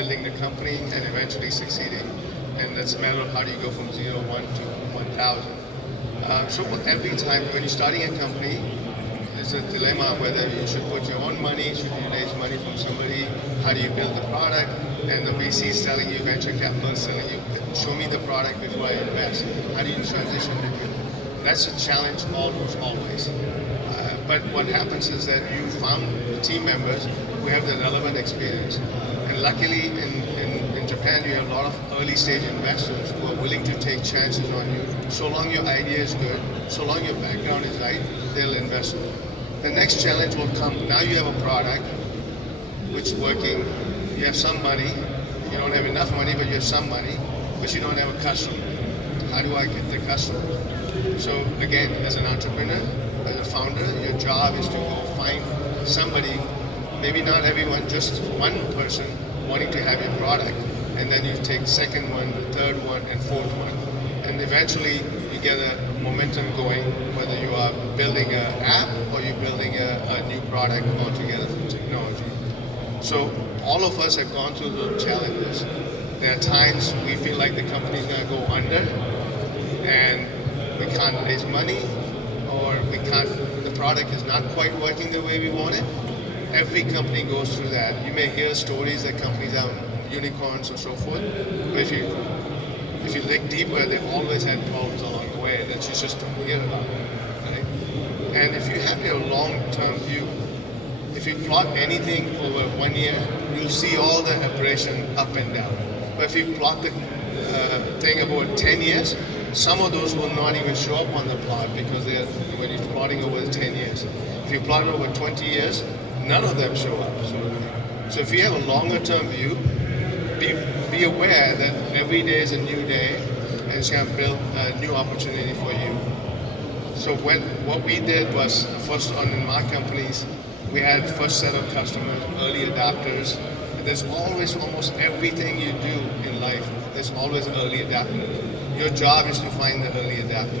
building the company and eventually succeeding. And that's a matter of how do you go from 0, 1 to 1,000. So every time when you're starting a company, there's a dilemma whether you should put your own money, should you raise money from somebody, how do you build the product, and the VC is telling you, venture capital is telling you, show me the product before I invest. How do you transition between? That's a challenge almost always. But what happens is that you found team members who have the relevant experience. And luckily in Japan, you have a lot of early stage investors who are willing to take chances on you. So long your idea is good, so long your background is right, they'll invest. The next challenge will come, now you have a product which is working, you have some money, you don't have enough money, but you have some money, but you don't have a customer. How do I get the customer? So again, as an entrepreneur, as a founder, your job is to go find somebody, maybe not everyone, just one person wanting to have your product, and then you take second one, the third one, and fourth one. And eventually you get a momentum going, whether you are building an app or you're building a new product altogether from technology. So all of us have gone through those challenges. There are times we feel like the company is going to go under and we can't raise money, or the product is not quite working the way we want it. Every company goes through that. You may hear stories that companies are unicorns or so forth, but if you dig deeper, they've always had problems along the way that you just don't hear about, right? And if you have your long-term view, if you plot anything over 1 year, you'll see all the operation up and down. But if you plot the thing about 10 years, some of those will not even show up on the plot because when you're plotting over the 10 years. If you plot it over 20 years, none of them show up. So if you have a longer term view, be aware that every day is a new day and it's going to build a new opportunity for you. So what we did was, first in my companies, we had first set of customers, early adopters. There's always, almost everything you do in life, there's always an early adapter. Your job is to find the early adapter.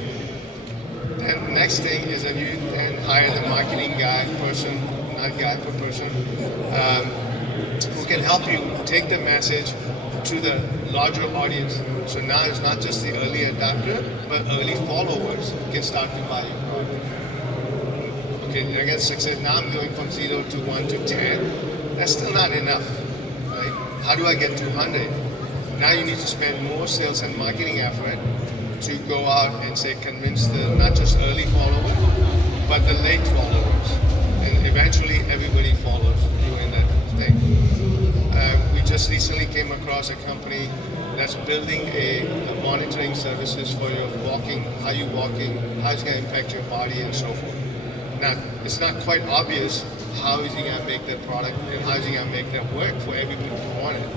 Then the next thing is that you then hire the marketing person who can help you take the message to the larger audience. So now it's not just the early adopter, but early followers can start to buy your product. Okay, I get success. Now I'm going from 0 to 1 to 10. That's still not enough, right? How do I get to 100? Now you need to spend more sales and marketing effort to go out and say convince the not just early followers, but the late followers. And eventually everybody follows you in that thing. We just recently came across a company that's building a monitoring services for your walking, how you're walking, how it's going to impact your body and so forth. Now, it's not quite obvious how is he going to make that product and how is he going to make that work for everybody who want it.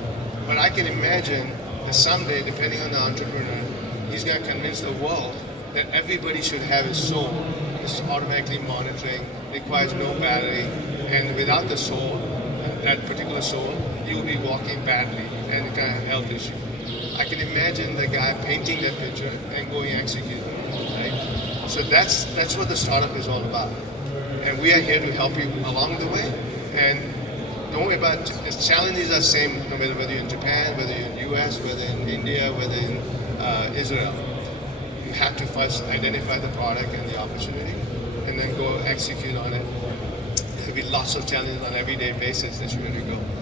But I can imagine that someday, depending on the entrepreneur, he's going to convince the world that everybody should have his soul. It's automatically monitoring, requires no battery, and without the soul, that particular soul, you'll be walking badly and kind of health issue. I can imagine the guy painting that picture and going execute, right? So that's what the startup is all about. And we are here to help you along the way. And don't worry about the challenges are the same no matter whether you're in Japan, whether you're in the US, whether in India, whether in Israel. You have to first identify the product and the opportunity and then go execute on it. There'll be lots of challenges on an everyday basis that you're going to go.